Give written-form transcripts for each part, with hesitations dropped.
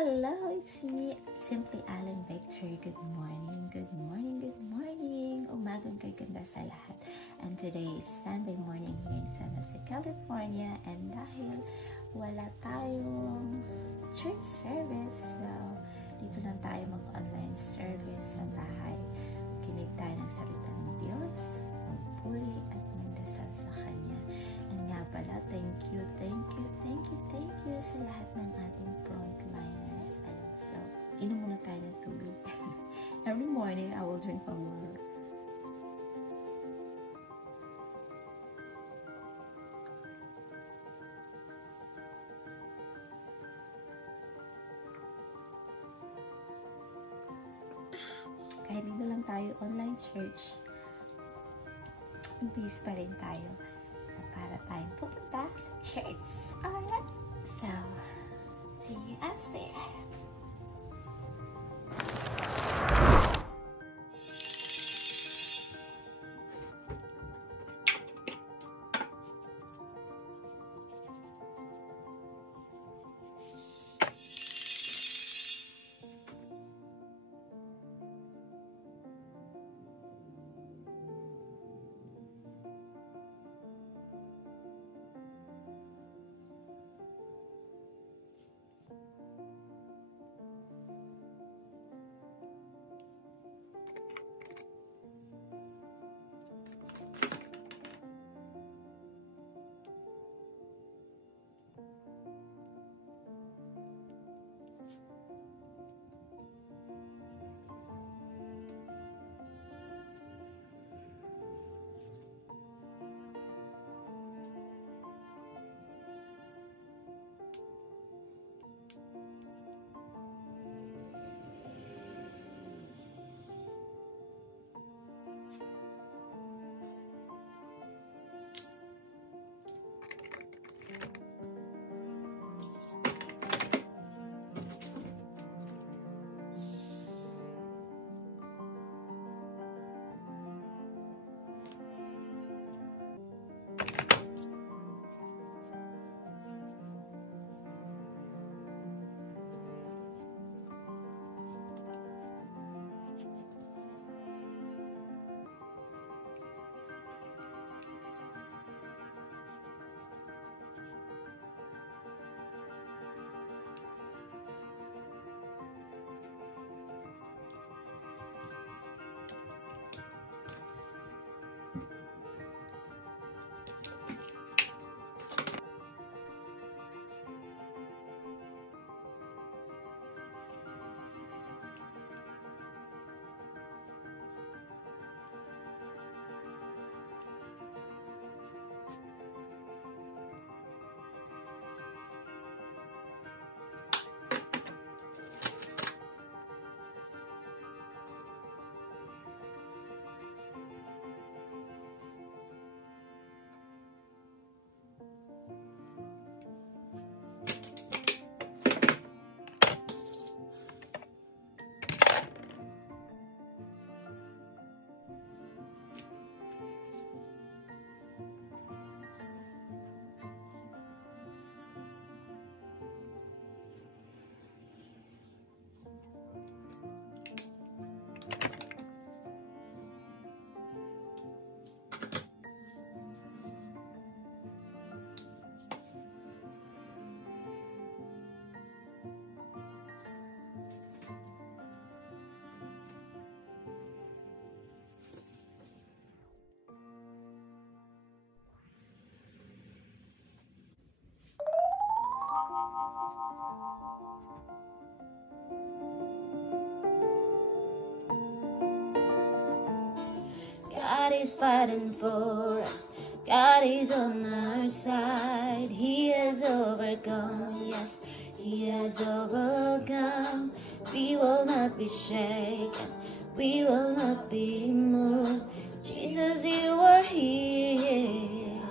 Hello, it's me, Simply Alan Victory. Good morning, good morning, good morning. Umagang kay ganda sa lahat. And today is Sunday morning here in San Jose, California. And dahil wala tayong church service, so dito lang tayo mag-online service sa bahay. Kinig tayo ng salita ng Diyos, magpuri at magdasal sa Kanya. And nga pala, thank you sa lahat ng ating frontliners. So, inom muna tayo ng tubig. Every morning, I will drink some water. Kahit dito lang tayo, online church, busy pa rin tayo para tayong pupunta sa church. Alright, so, see you upstairs. God is fighting for us. God is on our side. He has overcome. Yes, He has overcome. We will not be shaken. We will not be moved. Jesus, you are here.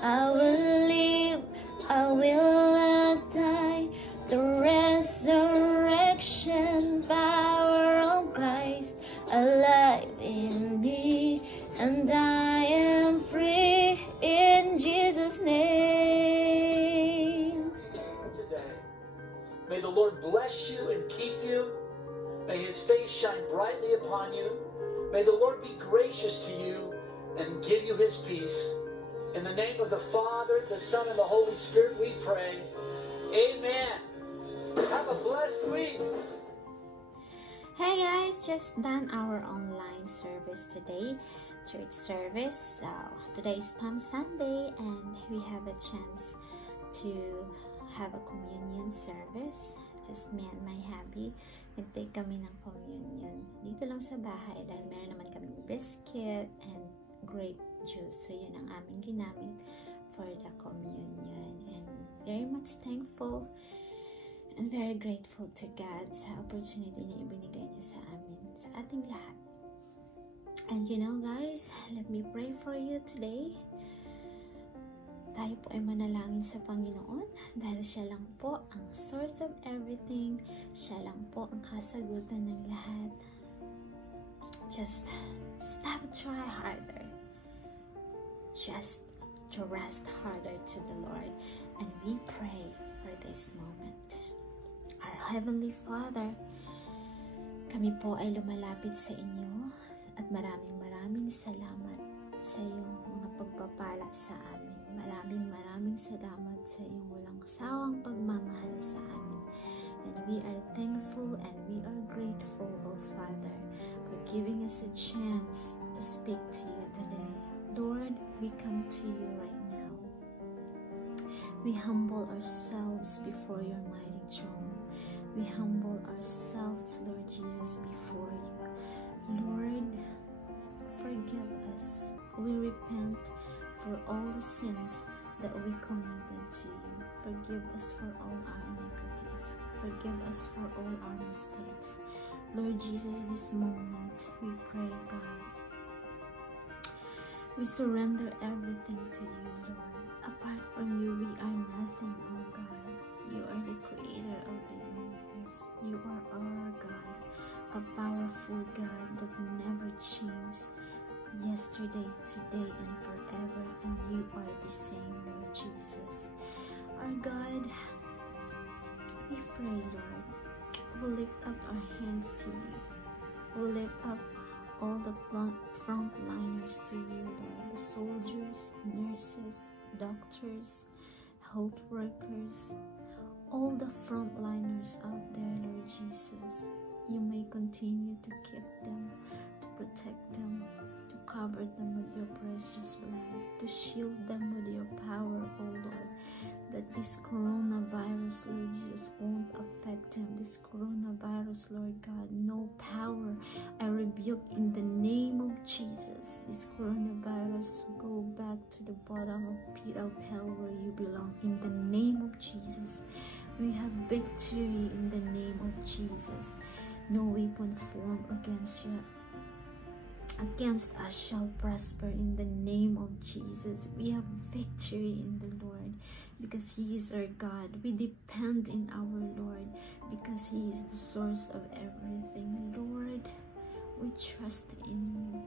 I will live. I will not die. The resurrection power of Christ alive in me, and I am free in Jesus' name. bless you and keep you. May his face shine brightly upon you. May the Lord be gracious to you and give you his peace. In the name of the Father, the Son, and the Holy Spirit, we pray. Amen. Have a blessed week. Hey guys, just done our online service today, church service. Today is Palm Sunday and we have a chance to have a communion service. Just me and my hubby, nag-take kami ng communion dito lang sa bahay dahil meron naman kaming biscuit and grape juice. So yun ang aming ginamit for the communion, and very much thankful and very grateful to God sa opportunity na ibinigay niya sa amin, sa ating lahat. And you know guys, let me pray for you today. Tayo po ay manalangin sa Panginoon dahil siya lang po ang source of everything. Siya lang po ang kasagutan ng lahat. Just stop, try harder. Just to rest harder to the Lord. And we pray for this moment. Our Heavenly Father, kami po ay lumalapit sa inyo at maraming salamat sa iyong mga pagpapala sa amin. Maraming salamat sa iyong walang sawang pagmamahal sa amin. And we are thankful and we are grateful, O Father, for giving us a chance to speak to you today. Lord, we come to you right now. We humble ourselves before your mighty throne. We humble ourselves, Lord Jesus, before you. Lord, forgive us. We repent for all the sins that we committed to you. Forgive us for all our iniquities. Forgive us for all our mistakes. Lord Jesus, this moment we pray, God. We surrender everything to you, Lord. Apart from you, we are nothing, oh God. You are the creator of the universe. You are our God, a powerful God that never changes. Yesterday, today, and forever, and you are the same, Lord Jesus. Our God, we pray, Lord, we lift up our hands to you. We lift up all the frontliners to you, Lord, the soldiers, nurses, doctors, health workers, all the frontliners out there, Lord Jesus. You may continue to keep them, to protect them, to cover them with your precious blood, to shield them with your power, O Lord, that this coronavirus, Lord Jesus, won't affect them. This coronavirus, Lord God, no power. I rebuke in the name of Jesus. This coronavirus, go back to the bottom of pit of hell where you belong. In the name of Jesus, we have victory in the name of Jesus. No weapon formed against us shall prosper in the name of Jesus. We have victory in the Lord because he is our God. We depend in our Lord because he is the source of everything. Lord, we trust in you.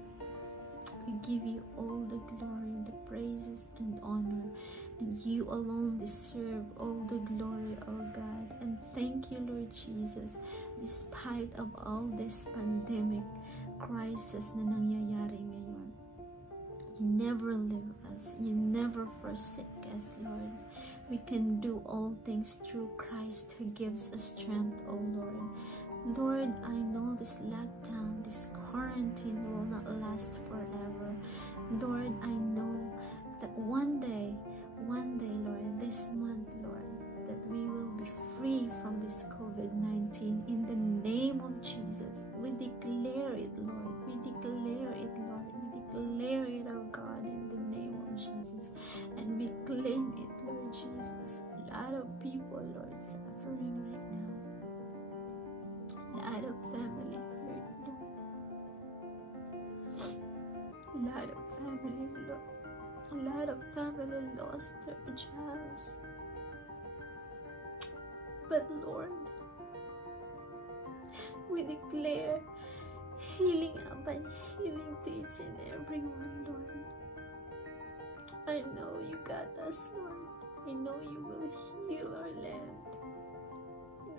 We give you all the glory, the praises and honor, and you alone deserve all the glory, oh God. And thank you, Lord Jesus, despite of all this pandemic crisis na nangyayari ngayon, you never leave us, you never forsake us, Lord. We can do all things through Christ who gives us strength, oh Lord. Lord, I know this lockdown, this quarantine will not last forever. Lord, I know that one day, Lord, this month, Lord, that we will be free from this COVID-19 in the name of Jesus. We declare it, Lord. We declare it, Lord. We declare it, oh God, in the name of Jesus. And we claim it, Lord Jesus. A lot of people, Lord, suffering right now. A lot of family hurt, Lord. A lot of family, Lord. A lot of family lost their jobs. But Lord, we declare healing upon healing to each and everyone, Lord. I know you got us, Lord. I know you will heal our land.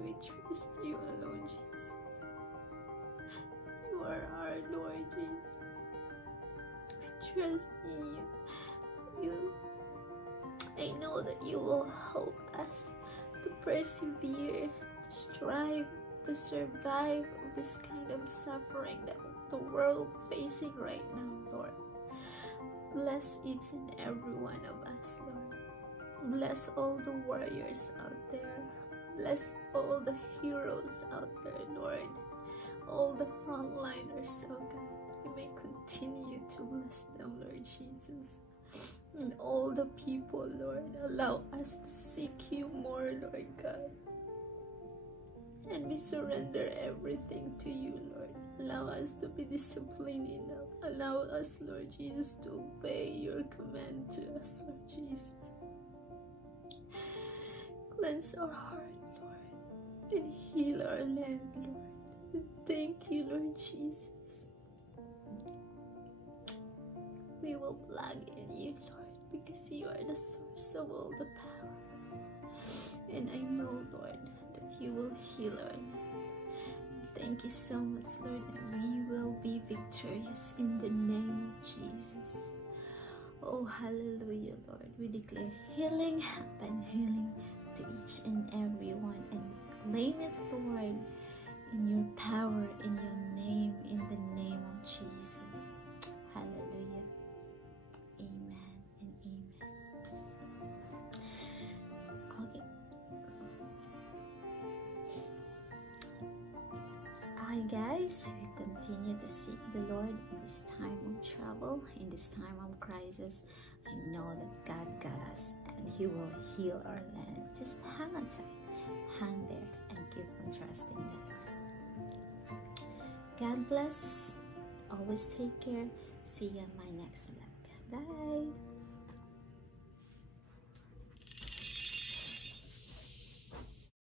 We trust you alone, Jesus. You are our Lord, Jesus. We trust in you. I know that you will help us to persevere, to strive, to survive this kind of suffering that the world facing right now, Lord. Bless each and every one of us, Lord. Bless all the warriors out there. Bless all the heroes out there, Lord. All the frontliners, oh God. You may continue to bless them, Lord Jesus. And all the people, Lord, allow us to seek you more, Lord God. And we surrender everything to you, Lord. Allow us to be disciplined enough. Allow us, Lord Jesus, to obey your command to us, Lord Jesus. Cleanse our heart, Lord, and heal our land, Lord. And thank you, Lord Jesus. We will plug in you, Lord, because you are the source of all the power. And I know, Lord, that you will heal our land. Thank you so much, Lord, that we will be victorious in the name of Jesus. Oh, hallelujah, Lord. We declare healing upon healing to each and every one, and we claim it, Lord, in your power, in your name, in the name of Jesus. Hallelujah. Amen and amen. Okay. Hi guys, we continue to seek the Lord in this time of trouble, in this time of crisis. I know that God got us and He will heal our land. Just hang on tight, hang there, and keep on trusting the Lord. God bless. Always take care. See you on my next vlog. Bye.